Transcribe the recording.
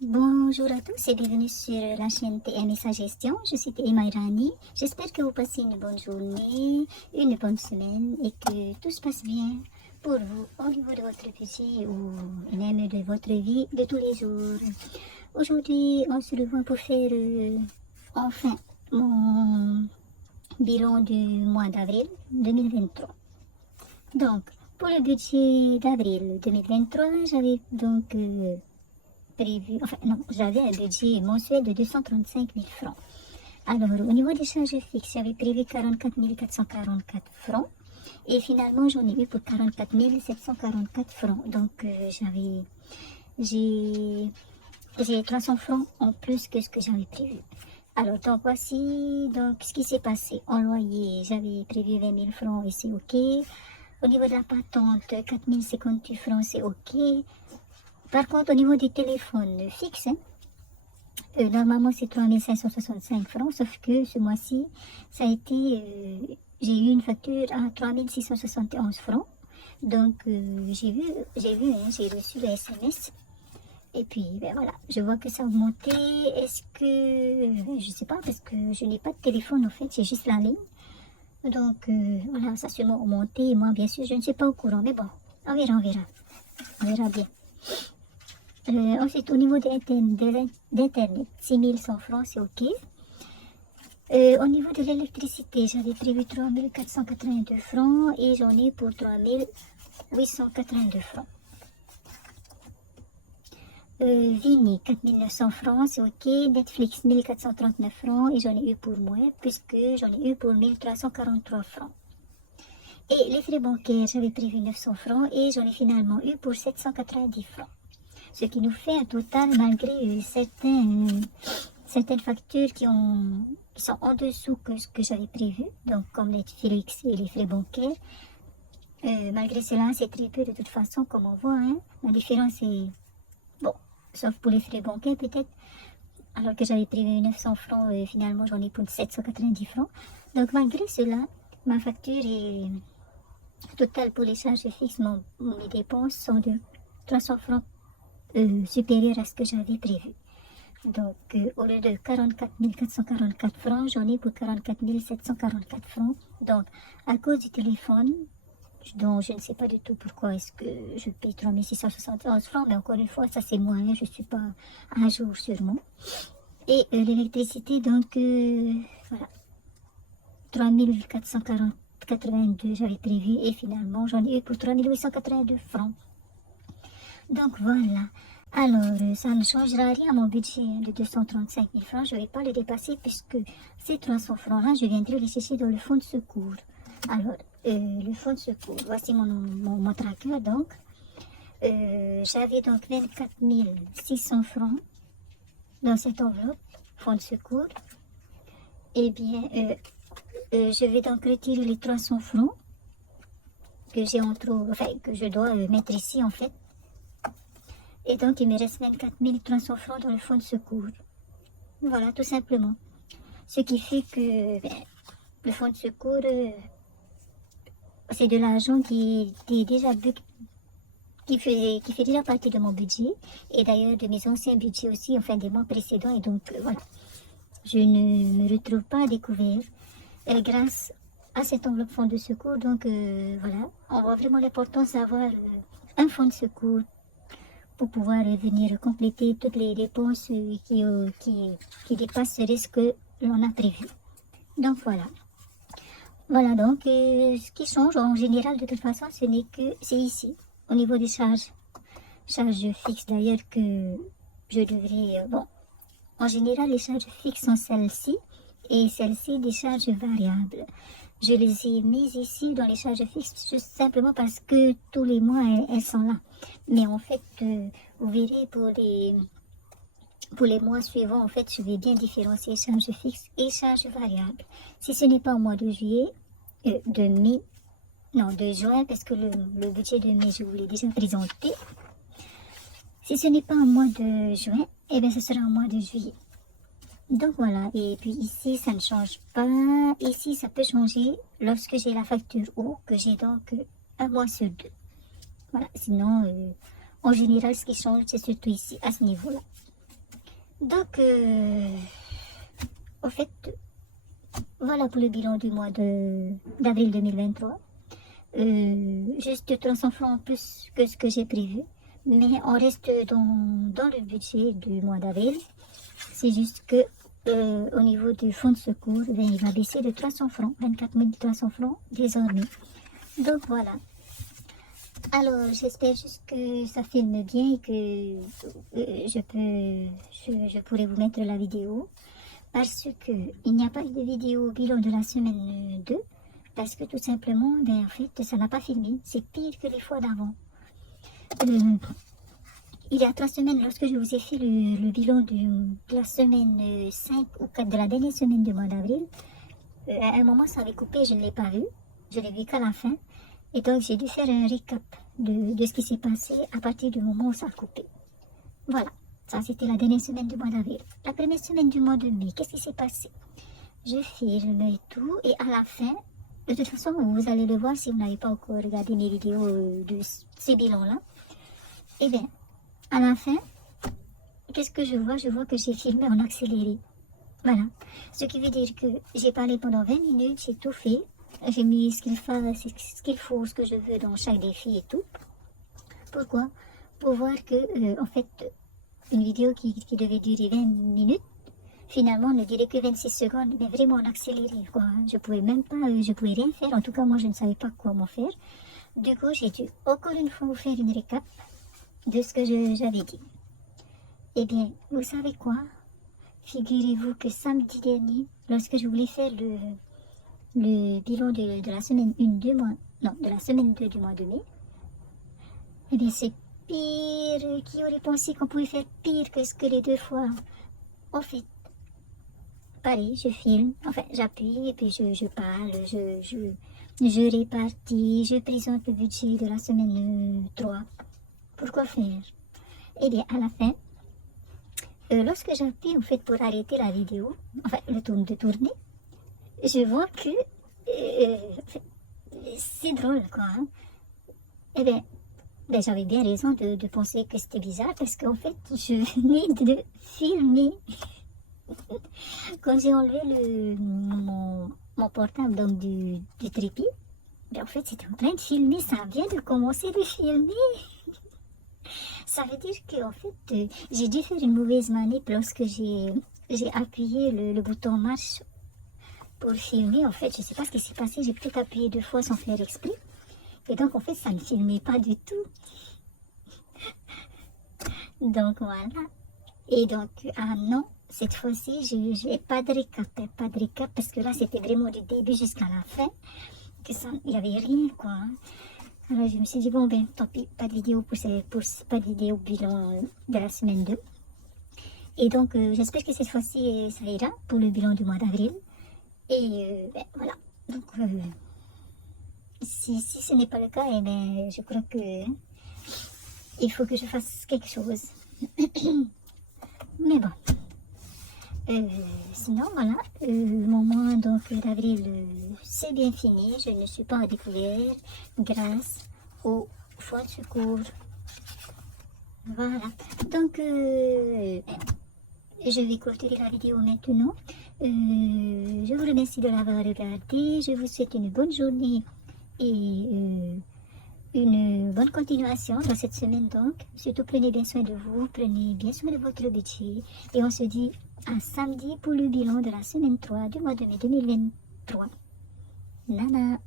Bonjour à tous et bienvenue sur la chaîne TM et sa gestion. Je suis TM Irani. J'espère que vous passez une bonne journée, une bonne semaine et que tout se passe bien pour vous au niveau de votre budget ou même de votre vie de tous les jours. Aujourd'hui, on se revoit pour faire enfin mon bilan du mois d'avril 2023. Donc, pour le budget d'avril 2023, j'avais donc j'avais un budget mensuel de 235 000 francs. Alors, au niveau des charges fixes, j'avais prévu 44 444 francs. Et finalement, j'en ai eu pour 44 744 francs. Donc, j'ai 300 francs en plus que ce que j'avais prévu. Alors, donc voici donc ce qui s'est passé. En loyer, j'avais prévu 20 000 francs et c'est OK. Au niveau de la patente, 4 058 francs, c'est OK. Par contre, au niveau des téléphones fixes, normalement c'est 3 565 francs, sauf que ce mois-ci, ça a été, j'ai eu une facture à 3 671 francs. Donc, j'ai reçu le SMS. Et puis, ben voilà, je vois que ça a augmenté. Est-ce que, je sais pas, parce que je n'ai pas de téléphone en fait, j'ai juste la ligne. Donc, voilà, ça a sûrement augmenté. Et moi, bien sûr, je ne suis pas au courant, mais bon, on verra, on verra bien. Ensuite, au niveau d'Internet, 6100 francs, c'est OK. Au niveau de l'électricité, j'avais prévu 3 482 francs et j'en ai pour 3 882 francs. Vini, 4 900 francs, c'est OK. Netflix, 1439 francs et j'en ai eu pour moins puisque j'en ai eu pour 1343 francs. Et les frais bancaires, j'avais prévu 900 francs et j'en ai finalement eu pour 790 francs. Ce qui nous fait un total, malgré certaines factures qui sont en dessous que ce que j'avais prévu, donc comme Netflix et les frais bancaires. Malgré cela, c'est très peu de toute façon, comme on voit. Hein. La différence est, bon, sauf pour les frais bancaires peut-être, alors que j'avais prévu 900 francs, finalement j'en ai pour 790 francs. Donc malgré cela, ma facture est totale pour les charges fixes, mes dépenses sont de 300 francs supérieur à ce que j'avais prévu. Donc, au lieu de 44 444 francs, j'en ai pour 44 744 francs. Donc, à cause du téléphone, dont je ne sais pas du tout pourquoi est-ce que je paye 3 671 francs, mais encore une fois, ça c'est moi, hein, je ne suis pas à jour sûrement. Et l'électricité, donc, voilà, 3 482 j'avais prévu et finalement, j'en ai eu pour 3 882 francs. Donc voilà, alors ça ne changera rien à mon budget de 235 000 francs, je ne vais pas le dépasser puisque ces 300 francs-là, je viendrai les chercher dans le fonds de secours. Alors, le fonds de secours, voici mon tracker donc. J'avais donc 24 600 francs dans cette enveloppe, fonds de secours. Eh bien, je vais donc retirer les 300 francs que j'ai en trop, enfin que je dois mettre ici en fait. Et donc, il me reste 24 300 francs dans le fonds de secours. Voilà, tout simplement. Ce qui fait que le fonds de secours, c'est de l'argent qui fait déjà partie de mon budget. Et d'ailleurs, de mes anciens budgets aussi, enfin des mois précédents. Et donc, voilà. Je ne me retrouve pas à découvert grâce à cette enveloppe fonds de secours. Donc, voilà. On voit vraiment l'importance d'avoir un fonds de secours pour pouvoir venir compléter toutes les dépenses qui dépassent ce que l'on a prévu. Donc voilà. Voilà donc ce qui change en général de toute façon, ce n'est que c'est ici, au niveau des charges fixes d'ailleurs que je devrais... bon, en général les charges fixes sont celles-ci et celles-ci des charges variables. Je les ai mises ici dans les charges fixes juste simplement parce que tous les mois elles sont là. Mais en fait, vous verrez pour les mois suivants, en fait, je vais bien différencier charges fixes et charges variables. Si ce n'est pas au mois de juillet, de juin, parce que le budget de mai, je vous l'ai déjà présenté. Si ce n'est pas au mois de juin, eh bien, ce sera au mois de juillet. Donc voilà, et puis ici ça ne change pas, ici ça peut changer lorsque j'ai la facture ou que j'ai donc un mois sur deux. Voilà, sinon en général ce qui change c'est surtout ici, à ce niveau-là. Donc, en fait, voilà pour le bilan du mois d'avril 2023. Juste 300 francs en plus que ce que j'ai prévu. Mais on reste dans le budget du mois d'avril. C'est juste que au niveau du fonds de secours, ben, il va baisser de 300 francs, 24 300 francs désormais. Donc voilà. Alors j'espère juste que ça filme bien et que je pourrai vous mettre la vidéo. Parce que il n'y a pas eu de vidéo bilan de la semaine 2. Parce que tout simplement, ben, en fait, ça n'a pas filmé. C'est pire que les fois d'avant. Il y a 3 semaines, lorsque je vous ai fait le bilan de la semaine 5 ou 4 de la dernière semaine du mois d'avril, à un moment ça avait coupé, je ne l'ai pas vu. Je l'ai vu qu'à la fin. Et donc j'ai dû faire un récap de ce qui s'est passé à partir du moment où ça a coupé. Voilà, ça c'était la dernière semaine du mois d'avril. La première semaine du mois de mai, qu'est-ce qui s'est passé? Je filme et tout, et à la fin, de toute façon vous allez le voir si vous n'avez pas encore regardé mes vidéos de ces bilans-là. Eh bien, à la fin, qu'est-ce que je vois? Je vois que j'ai filmé en accéléré. Voilà. Ce qui veut dire que j'ai parlé pendant 20 minutes, j'ai tout fait. J'ai mis ce qu'il faut, ce que je veux dans chaque défi et tout. Pourquoi? Pour voir que, en fait, une vidéo qui devait durer 20 minutes, finalement ne durait que 26 secondes, mais vraiment en accéléré, quoi. Je pouvais même pas, je pouvais rien faire. En tout cas, moi, je ne savais pas comment faire. Du coup, j'ai dû encore une fois vous faire une récap de ce que j'avais dit. Eh bien, vous savez quoi? Figurez-vous que samedi dernier, lorsque je voulais faire le bilan de la semaine 1 du mois, non, de la semaine 2 du mois de mai, eh bien, c'est pire. Qui aurait pensé qu'on pouvait faire pire que ce que les 2 fois? En fait, pareil, je filme, enfin, j'appuie et puis je parle, je répartis, je présente le budget de la semaine 3. Pourquoi faire? Eh bien, à la fin, lorsque j'appuie en fait pour arrêter la vidéo, enfin le tourne de tourner, je vois que c'est drôle quoi. Hein. Eh bien, j'avais bien raison de penser que c'était bizarre parce qu'en fait je venais de filmer. Quand j'ai enlevé mon portable donc du trépied, ben, en fait c'était en train de filmer, ça vient de commencer de filmer. Ça veut dire qu'en fait, j'ai dû faire une mauvaise manip lorsque j'ai appuyé le bouton marche pour filmer. En fait, je ne sais pas ce qui s'est passé, j'ai peut-être appuyé 2 fois sans faire exprès. Et donc, en fait, ça ne filmait pas du tout. Donc, voilà. Et donc, ah non, cette fois-ci, je n'ai pas de récap, parce que là, c'était vraiment du début jusqu'à la fin. Il n'y avait rien, quoi. Hein. Alors je me suis dit, bon ben tant pis, pas de vidéo pas de vidéo bilan de la semaine 2. Et donc j'espère que cette fois-ci ça ira pour le bilan du mois d'avril. Et ben, voilà. Donc si ce n'est pas le cas, eh ben, je crois que il faut que je fasse quelque chose. Mais bon. Sinon voilà, mon mois d'avril c'est bien fini, je ne suis pas en découvert grâce au fonds de secours. Voilà, donc je vais clôturer la vidéo maintenant. Je vous remercie de l'avoir regardé, je vous souhaite une bonne journée et une bonne continuation dans cette semaine donc. Surtout prenez bien soin de vous, prenez bien soin de votre budget et on se dit à samedi pour le bilan de la semaine 3 du mois de mai 2023. Nana.